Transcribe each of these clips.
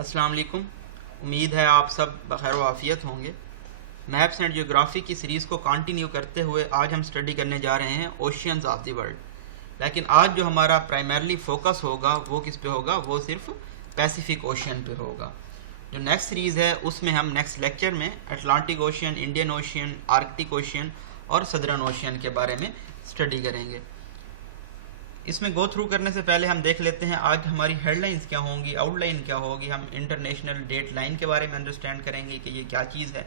अस्सलाम वालेकुम। उम्मीद है आप सब बखैर व आफियत होंगे। मैप्स एंड जियोग्राफी की सीरीज़ को कंटिन्यू करते हुए आज हम स्टडी करने जा रहे हैं ओशियंस ऑफ द वर्ल्ड। लेकिन आज जो हमारा प्राइमरली फोकस होगा वो किस पे होगा, वो सिर्फ पैसिफिक ओशियन पे होगा। जो नेक्स्ट सीरीज़ है उसमें हम नेक्स्ट लेक्चर में Atlantic ocean, Indian ocean, Arctic ocean और सदर्न ओशियन के बारे में स्टडी करेंगे। इसमें गो थ्रू करने से पहले हम देख लेते हैं आज हमारी हेडलाइंस क्या होंगी, आउटलाइन क्या होगी। हम इंटरनेशनल डेट लाइन के बारे में अंडरस्टैंड करेंगे कि ये क्या चीज़ है,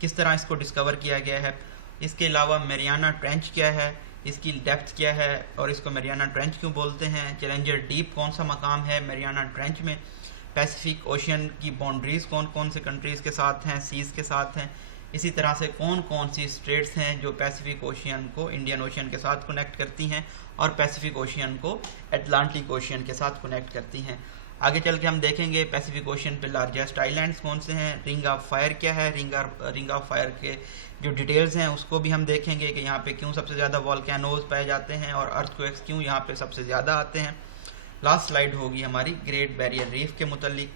किस तरह इसको डिस्कवर किया गया है। इसके अलावा मैरियाना ट्रेंच क्या है, इसकी डेप्थ क्या है और इसको मैरियाना ट्रेंच क्यों बोलते हैं। चैलेंजर डीप कौन सा मकाम है मैरियाना ट्रेंच में। पैसिफिक ओशियन की बाउंड्रीज़ कौन कौन से कंट्रीज़ के साथ हैं, सीज़ के साथ हैं। इसी तरह से कौन कौन सी स्ट्रेट्स हैं जो पैसिफिक ओशियन को इंडियन ओशियन के साथ कनेक्ट करती हैं और पैसिफिक ओशियन को अटलांटिक ओशियन के साथ कनेक्ट करती हैं। आगे चल के हम देखेंगे पैसिफिक ओशियन पे लार्जेस्ट आइलैंड्स कौन से हैं, रिंग ऑफ फायर क्या है, रिंग ऑफ फायर के जो डिटेल्स हैं उसको भी हम देखेंगे कि यहाँ पे क्यों सबसे ज़्यादा वॉल्केनोज पाए जाते हैं और अर्थक्वेक्स क्यों यहाँ पे सबसे ज़्यादा आते हैं। लास्ट स्लाइड होगी हमारी ग्रेट बैरियर रीफ के मुतालिक।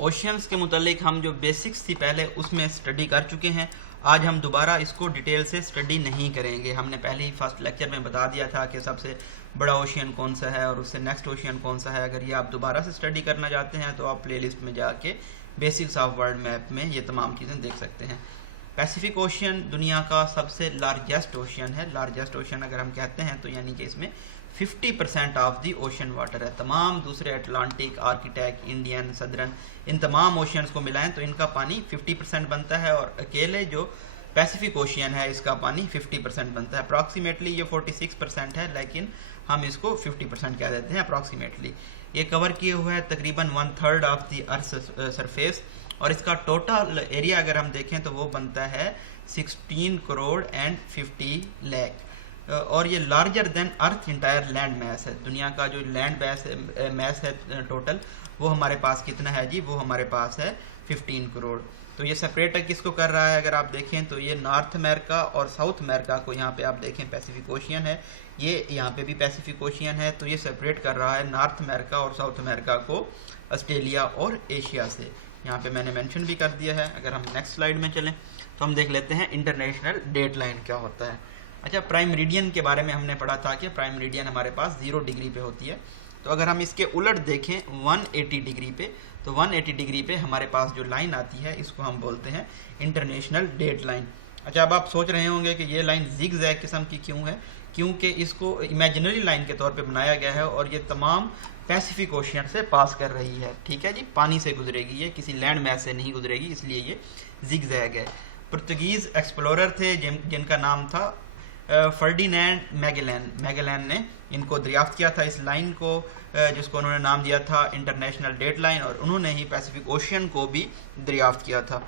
ओशियंस के मुतालिक हम जो बेसिक्स थी पहले उसमें स्टडी कर चुके हैं। आज हम दोबारा इसको डिटेल से स्टडी नहीं करेंगे। हमने पहले ही फर्स्ट लेक्चर में बता दिया था कि सबसे बड़ा ओशियन कौन सा है और उससे नेक्स्ट ओशियन कौन सा है। अगर ये आप दोबारा से स्टडी करना चाहते हैं तो आप प्लेलिस्ट में जाके बेसिक्स ऑफ वर्ल्ड मैप में ये तमाम चीज़ें देख सकते हैं। पैसिफिक ओशियन दुनिया का सबसे लार्जेस्ट ओशियन है। लार्जेस्ट ओशियन अगर हम कहते हैं तो यानी कि इसमें 50% ऑफ दी ओशन वाटर है। तमाम दूसरे अटलांटिक, आर्कटिक, इंडियन, सदर्न, इन तमाम ओशियंस को मिलाएं तो इनका पानी 50% बनता है और अकेले जो पैसिफिक ओशियन है इसका पानी 50% बनता है। अप्रॉक्सीमेटली ये 46% है लेकिन हम इसको 50% कह देते हैं अप्रॉक्सीमेटली। ये कवर किए हुए है तकरीबन 1/3 ऑफ दी अर्थ सरफेस और इसका टोटल एरिया अगर हम देखें तो वो बनता है 16 करोड़ एंड 50 लाख और ये लार्जर देन अर्थ इंटायर लैंड मैस है। दुनिया का जो लैंड मैस है टोटल वो हमारे पास कितना है जी, वो हमारे पास है 15 करोड़। तो ये सेपरेट किसको कर रहा है अगर आप देखें तो ये नॉर्थ अमेरिका और साउथ अमेरिका को, यहाँ पे आप देखें पैसिफिक ओशियन है, ये यहाँ पे भी पैसिफिक ओशियन है, तो ये सेपरेट कर रहा है नॉर्थ अमेरिका और साउथ अमेरिका को ऑस्ट्रेलिया और एशिया से। यहाँ पे मैंने मेंशन भी कर दिया है। अगर हम नेक्स्ट स्लाइड में चलें तो हम देख लेते हैं इंटरनेशनल डेट लाइन क्या होता है। अच्छा, प्राइम मेरिडियन के बारे में हमने पढ़ा था कि प्राइम मेरिडियन हमारे पास 0 डिग्री पे होती है। तो अगर हम इसके उलट देखें 180 डिग्री पे, तो 180 डिग्री पे हमारे पास जो लाइन आती है इसको हम बोलते हैं इंटरनेशनल डेट लाइन। अच्छा, अब आप सोच रहे होंगे कि ये लाइन जिग जैग किस्म की क्यों है, क्योंकि इसको इमेजिनरी लाइन के तौर पे बनाया गया है और ये तमाम पैसिफिक ओशियन से पास कर रही है। ठीक है जी, पानी से गुजरेगी, ये किसी लैंड मैस से नहीं गुजरेगी, इसलिए ये जिग जैग है। पुर्तगीज एक्सप्लोरर थे जिनका नाम था फर्डिनेंड मैगेलन ने इनको दरियाफ्त किया था इस लाइन को, जिसको उन्होंने नाम दिया था इंटरनेशनल डेट लाइन, और उन्होंने ही पैसिफिक ओशियन को भी दरियाफ्त किया था।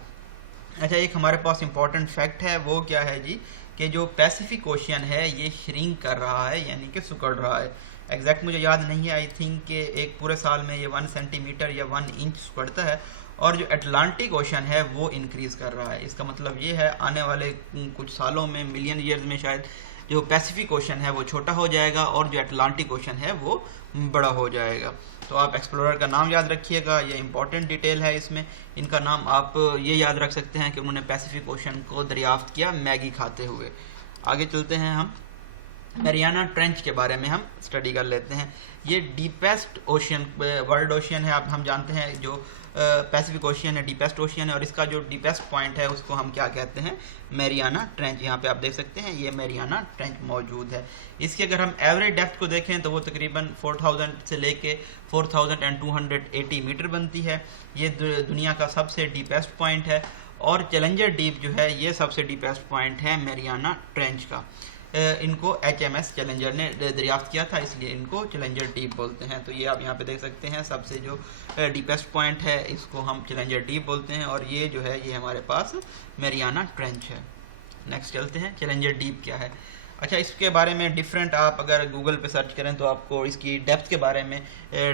अच्छा, एक हमारे पास इंपॉर्टेंट फैक्ट है, वो क्या है जी कि जो पैसिफिक ओशियन है ये श्रिंक कर रहा है, यानी कि सिकुड़ रहा है। एग्जैक्ट मुझे याद नहीं है, आई थिंक कि एक पूरे साल में ये 1 सेंटीमीटर या 1 इंच सिकुड़ता है और जो अटलांटिक ओशन है वो इंक्रीज कर रहा है। इसका मतलब ये है आने वाले कुछ सालों में, मिलियन ईयर्स में शायद, जो पैसिफिक ओशन है वो छोटा हो जाएगा और जो अटलांटिक ओशन है वो बड़ा हो जाएगा। तो आप एक्सप्लोरर का नाम याद रखिएगा, ये इंपॉर्टेंट डिटेल है इसमें। इनका नाम आप ये याद रख सकते हैं कि उन्होंने पैसिफिक ओशन को दरियाफ्त किया मैगी खाते हुए। आगे चलते हैं, हम मैरियाना ट्रेंच के बारे में हम स्टडी कर लेते हैं। ये डीपेस्ट ओशियन वर्ल्ड ओशियन है। अब हम जानते हैं जो पैसिफिक ओशियन है डीपेस्ट ओशियन है और इसका जो डीपेस्ट पॉइंट है उसको हम क्या कहते हैं, मैरियाना ट्रेंच। यहाँ पे आप देख सकते हैं ये मैरियाना ट्रेंच मौजूद है। इसकी अगर हम एवरेज डेप्थ को देखें तो वो तकरीबन 4000 से लेके 4280 मीटर बनती है। ये दुनिया का सबसे डीपेस्ट पॉइंट है और चैलेंजर डीप जो है ये सबसे डीपेस्ट पॉइंट है मैरियाना ट्रेंच का। इनको HMS चैलेंजर ने दरियाफ्त किया था, इसलिए इनको चैलेंजर डीप बोलते हैं। तो ये आप यहाँ पे देख सकते हैं सबसे जो डीपेस्ट पॉइंट है इसको हम चैलेंजर डीप बोलते हैं और ये जो है ये हमारे पास मैरियाना ट्रेंच है। नेक्स्ट चलते हैं, चैलेंजर डीप क्या है। अच्छा, इसके बारे में डिफरेंट आप अगर गूगल पे सर्च करें तो आपको इसकी डेप्थ के बारे में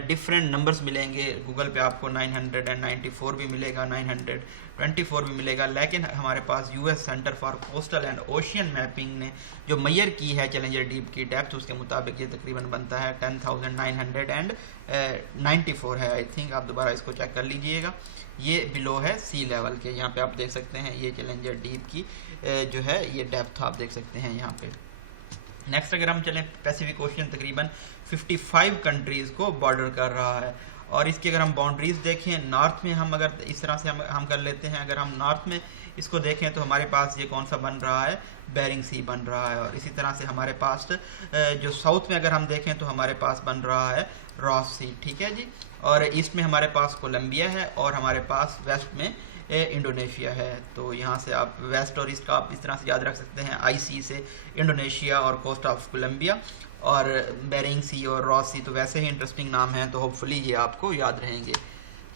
डिफरेंट नंबर्स मिलेंगे। गूगल पे आपको 994 भी मिलेगा, 924 भी मिलेगा, लेकिन हमारे पास US centre for coastal and ocean mapping ने जो मैयर की है चैलेंजर डीप की डेप्थ, उसके मुताबिक ये तकरीबन बनता है 10,900 94 है आई थिंक, आप दोबारा इसको चेक कर लीजिएगा। ये बिलो है सी लेवल के, यहाँ पे आप देख सकते हैं ये चैलेंजर डीप की जो है ये डेप्थ आप देख सकते हैं यहाँ पे। नेक्स्ट अगर हम चलें, पैसिफिक ओशियन तकरीबन 55 कंट्रीज़ को बॉर्डर कर रहा है। और इसकी अगर हम बाउंड्रीज देखें, नॉर्थ में हम अगर इस तरह से हम कर लेते हैं, अगर हम नॉर्थ में इसको देखें तो हमारे पास ये कौन सा बन रहा है, बेरिंग सी बन रहा है। और इसी तरह से हमारे पास जो साउथ में अगर हम देखें तो हमारे पास बन रहा है रॉस सी, ठीक है जी। और ईस्ट में हमारे पास कोलंबिया है और हमारे पास वेस्ट में इंडोनेशिया है। तो यहाँ से आप वेस्ट और ईस्ट का आप इस तरह से याद रख सकते हैं, आई सी से इंडोनेशिया और कोस्ट ऑफ कोलंबिया, और बेरिंग सी और रॉस सी तो वैसे ही इंटरेस्टिंग नाम है, तो होपफुली ये आपको याद रहेंगे।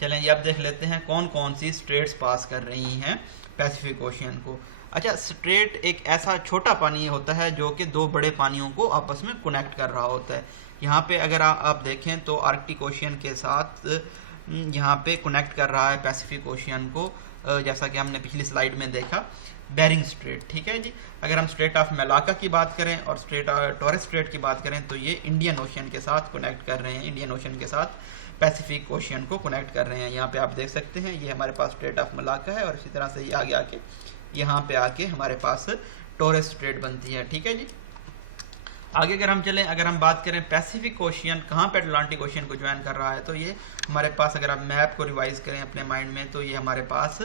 चलें ये अब देख लेते हैं कौन कौन सी स्ट्रेट्स पास कर रही हैं पैसिफिक ओशियन को। अच्छा, स्ट्रेट एक ऐसा छोटा पानी होता है जो कि दो बड़े पानियों को आपस में कनेक्ट कर रहा होता है। यहाँ पे अगर आप देखें तो आर्कटिक ओशियन के साथ यहाँ पे कनेक्ट कर रहा है पैसिफिक ओशियन को, जैसा कि हमने पिछली स्लाइड में देखा, बेरिंग स्ट्रेट, ठीक है जी। अगर हम स्ट्रेट ऑफ मलाक्का की बात करें और टॉरेस स्ट्रेट की बात करें तो ये इंडियन ओशियन के साथ कनेक्ट कर रहे हैं, इंडियन ओशियन के साथ पैसिफिक ओशियन को कनेक्ट कर रहे हैं। यहाँ पे आप देख सकते हैं ये हमारे पास स्ट्रेट ऑफ मलाक्का है और इसी तरह से ये आगे आके यहाँ पे आके हमारे पास टॉरेस स्ट्रेट बनती है, ठीक है जी। आगे अगर हम चलें, अगर हम बात करें पैसिफिक ओशियन कहाँ पे अटलांटिक ओशियन को ज्वाइन कर रहा है, तो ये हमारे पास अगर आप मैप को रिवाइज करें अपने माइंड में तो ये हमारे पास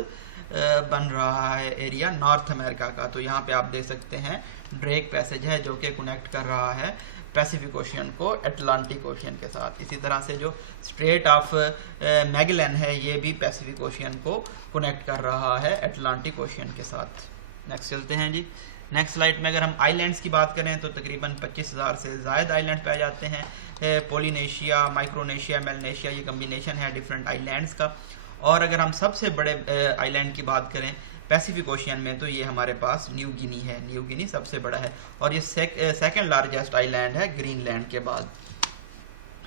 बन रहा है एरिया नॉर्थ अमेरिका का। तो यहाँ पे आप देख सकते हैं ड्रेक पैसेज है जो कि कनेक्ट कर रहा है पैसिफिक ओशियन को अटलांटिक ओशियन के साथ। इसी तरह से जो स्ट्रेट ऑफ मैगेलन है ये भी पैसिफिक ओशियन को कनेक्ट कर रहा है अटलांटिक ओशियन के साथ। नेक्स्ट चलते हैं जी। नेक्स्ट स्लाइड में अगर हम आइलैंड्स की बात करें तो तकरीबन 25,000 से ज़ायद आइलैंड पाए जाते हैं। पोलिनेशिया, माइक्रोनेशिया, मेलनेशिया, ये कम्बिनेशन है डिफरेंट आइलैंड्स का। और अगर हम सबसे बड़े आइलैंड की बात करें पैसिफिक ओशियन में तो ये हमारे पास न्यू गिनी है, न्यू गिनी सबसे बड़ा है और ये सेकंड लार्जेस्ट आइलैंड है ग्रीनलैंड के बाद।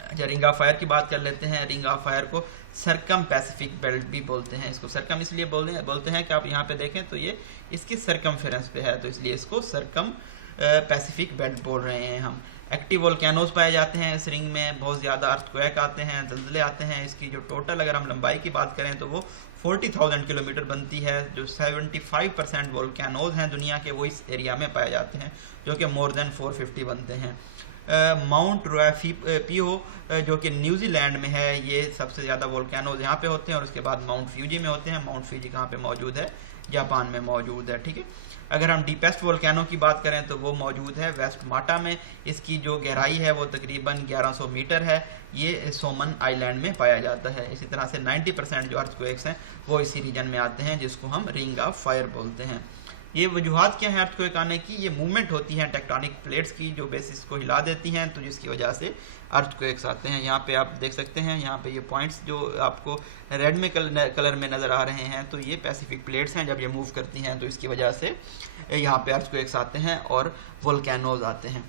अच्छा, रिंग ऑफ फायर की बात कर लेते हैं। रिंग ऑफ फायर को सरकम पैसिफिक बेल्ट भी बोलते हैं। इसको सरकम इसलिए बोलते हैं कि आप यहाँ पे देखें तो ये इसकी सरकमफेरेंस पे है, तो इसलिए इसको सरकम पैसिफिक बेल्ट बोल रहे हैं हम। एक्टिव वोल्केनोज पाए जाते हैं इस रिंग में, बहुत ज़्यादा अर्थक्वेक आते हैं, ज़लज़ले आते हैं। इसकी जो टोटल अगर हम लंबाई की बात करें तो वो 40,000 किलोमीटर बनती है। जो 75% वोल्केनोज हैं दुनिया के वो इस एरिया में पाए जाते हैं, जो कि मोर देन 450 बनते हैं। माउंट रुआफियो जो कि न्यूजीलैंड में है, ये सबसे ज़्यादा वोल्केनोज यहाँ पे होते हैं और उसके बाद माउंट फ्यूजी में होते हैं। माउंट फ्यूजी कहाँ पे मौजूद है, जापान में मौजूद है, ठीक है। अगर हम डीपेस्ट वोल्केनो की बात करें तो वो मौजूद है वेस्ट माटा में। इसकी जो गहराई है वो तकरीबन 1100 मीटर है। ये सोमन आइलैंड में पाया जाता है। इसी तरह से 90% जो अर्थक्वेक्स हैं वो इसी रीजन में आते हैं, जिसको हम रिंग ऑफ फायर बोलते हैं। ये वजूहात क्या है अर्थक्वेक आने की, ये मूवमेंट होती है टेक्टोनिक प्लेट्स की जो बेसिस को हिला देती हैं, तो जिसकी वजह से अर्थक्वेक्स आते हैं। यहाँ पे आप देख सकते हैं, यहाँ पे ये पॉइंट्स जो आपको रेड में कलर में नज़र आ रहे हैं, तो ये पैसिफिक प्लेट्स हैं। जब ये मूव करती हैं तो इसकी वजह से यहाँ पे अर्थक्वेक्स आते हैं और वोल्केनोज आते हैं।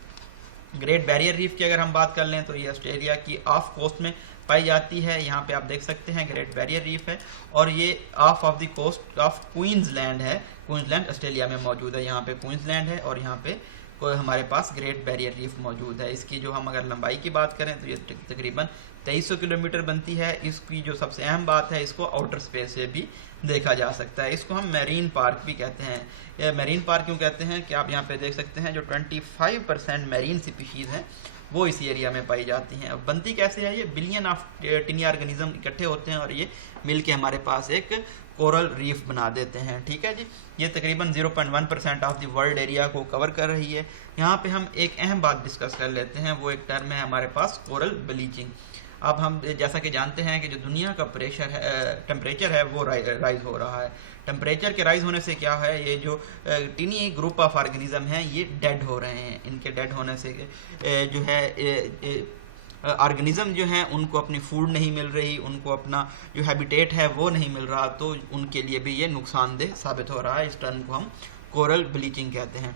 ग्रेट बैरियर रीफ की अगर हम बात कर लें तो ये ऑस्ट्रेलिया की ऑफ कोस्ट में पाई जाती है। यहाँ पे आप देख सकते हैं ग्रेट बैरियर रीफ है और ये off the coast of Queensland है। क्वींसलैंड ऑस्ट्रेलिया में मौजूद है, यहाँ पे क्वींसलैंड है और यहाँ पे हमारे पास ग्रेट बैरियर रीफ मौजूद है। इसकी जो हम अगर लंबाई की बात करें तो ये तकरीबन 2300 किलोमीटर बनती है। इसकी जो सबसे अहम बात है, इसको आउटर स्पेस से भी देखा जा सकता है। इसको हम मैरीन पार्क भी कहते हैं। ये मैरीन पार्क क्यों कहते हैं कि आप यहाँ पे देख सकते हैं जो 25% मैरीन स्पीशीज़ हैं वो इस एरिया में पाई जाती हैं। अब बनती कैसे है, ये बिलियन ऑफ टिनी ऑर्गेनिज्म इकट्ठे होते हैं और ये मिलके हमारे पास एक कोरल रीफ बना देते हैं, ठीक है जी। ये तकरीबन 0.1% ऑफ द वर्ल्ड एरिया को कवर कर रही है। यहाँ पे हम एक अहम बात डिस्कस कर लेते हैं, वो एक टर्म है हमारे पास कोरल ब्लीचिंग। अब हम जैसा कि जानते हैं कि जो दुनिया का टेम्परेचर है वो राइज हो रहा है। टेम्परेचर के राइज होने से क्या है, ये जो टिनी ग्रुप ऑफ ऑर्गेनिज्म हैं ये डेड हो रहे हैं। इनके डेड होने से जो है ऑर्गेनिज्म जो हैं उनको अपनी फूड नहीं मिल रही, उनको अपना जो हैबिटेट है वो नहीं मिल रहा, तो उनके लिए भी ये नुकसानदेह साबित हो रहा है। इस टर्म को हम कोरल ब्लीचिंग कहते हैं।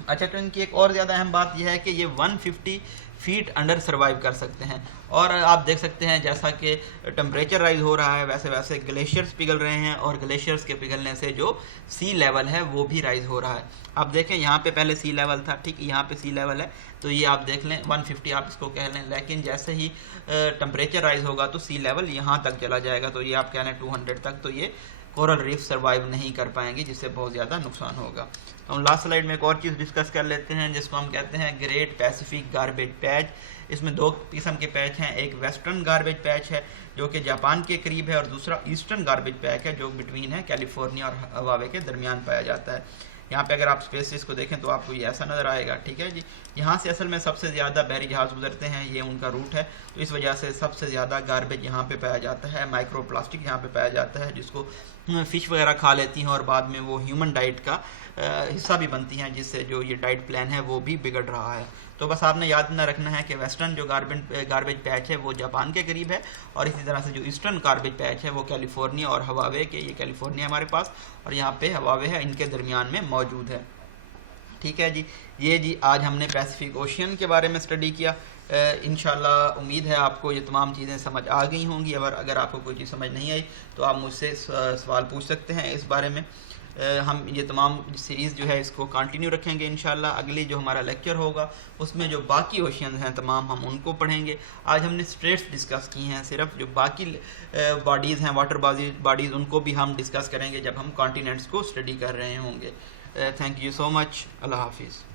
अच्छा, तो इनकी एक और ज़्यादा अहम बात यह है कि ये 150 फीट अंडर सर्वाइव कर सकते हैं और आप देख सकते हैं जैसा कि टेम्परेचर राइज हो रहा है वैसे वैसे ग्लेशियर्स पिघल रहे हैं, और ग्लेशियर्स के पिघलने से जो सी लेवल है वो भी राइज हो रहा है। आप देखें यहाँ पे पहले सी लेवल था, ठीक, यहाँ पे सी लेवल है, तो ये आप देख लें 150 आप इसको कह लें, लेकिन जैसे ही टेम्परेचर राइज होगा तो सी लेवल यहाँ तक चला जाएगा, तो ये आप कह लें 200 तक, तो ये कोरल रीफ सर्वाइव नहीं कर पाएंगे, जिससे बहुत ज़्यादा नुकसान होगा। तो हम लास्ट स्लाइड में एक और चीज़ डिस्कस कर लेते हैं जिसको हम कहते हैं ग्रेट पैसिफिक गार्बेज पैच। इसमें दो किस्म के पैच हैं, एक वेस्टर्न गार्बेज पैच है जो कि जापान के करीब है, और दूसरा ईस्टर्न गार्बेज पैच है जो बिटवीन है कैलिफोर्निया और हवावे के दरमियान पाया जाता है। यहाँ पे अगर आप स्पेसिस को देखें तो आपको ये ऐसा नज़र आएगा, ठीक है जी। यहाँ से असल में सबसे ज़्यादा बहरी जहाज़ गुजरते हैं, ये उनका रूट है, तो इस वजह से सबसे ज़्यादा गार्बेज यहाँ पे पाया जाता है, माइक्रो प्लास्टिक यहाँ पे पाया जाता है, जिसको फ़िश वगैरह खा लेती हैं और बाद में वो ह्यूमन डाइट का हिस्सा भी बनती हैं, जिससे जो ये डाइट प्लान है वो भी बिगड़ रहा है। तो बस आपने याद न रखना है कि वेस्टर्न जो गार्बेज पैच है वो जापान के करीब है, और इसी तरह से जो ईस्टर्न गार्बेज पैच है वो कैलिफोर्निया और हवावे के, ये कैलिफोर्निया हमारे पास और यहाँ पे हवावे है, इनके दरमियान में मौजूद है, ठीक है जी। ये जी आज हमने पैसिफिक ओशियन के बारे में स्टडी किया। इंशाल्लाह उम्मीद है आपको ये तमाम चीज़ें समझ आ गई होंगी, और अगर आपको कोई चीज़ समझ नहीं आई तो आप मुझसे सवाल पूछ सकते हैं इस बारे में। हम ये तमाम सीरीज़ जो है इसको कंटिन्यू रखेंगे इंशाल्लाह। अगली जो हमारा लेक्चर होगा उसमें जो बाकी ओशियन हैं तमाम हम उनको पढ़ेंगे। आज हमने स्ट्रेट्स डिस्कस की हैं, सिर्फ जो बाकी बॉडीज़ हैं वाटर बॉडीज़ उनको भी हम डिस्कस करेंगे जब हम कॉन्टिनेंट्स को स्टडी कर रहे होंगे। Thank you so much. अल्लाह हाफिज़।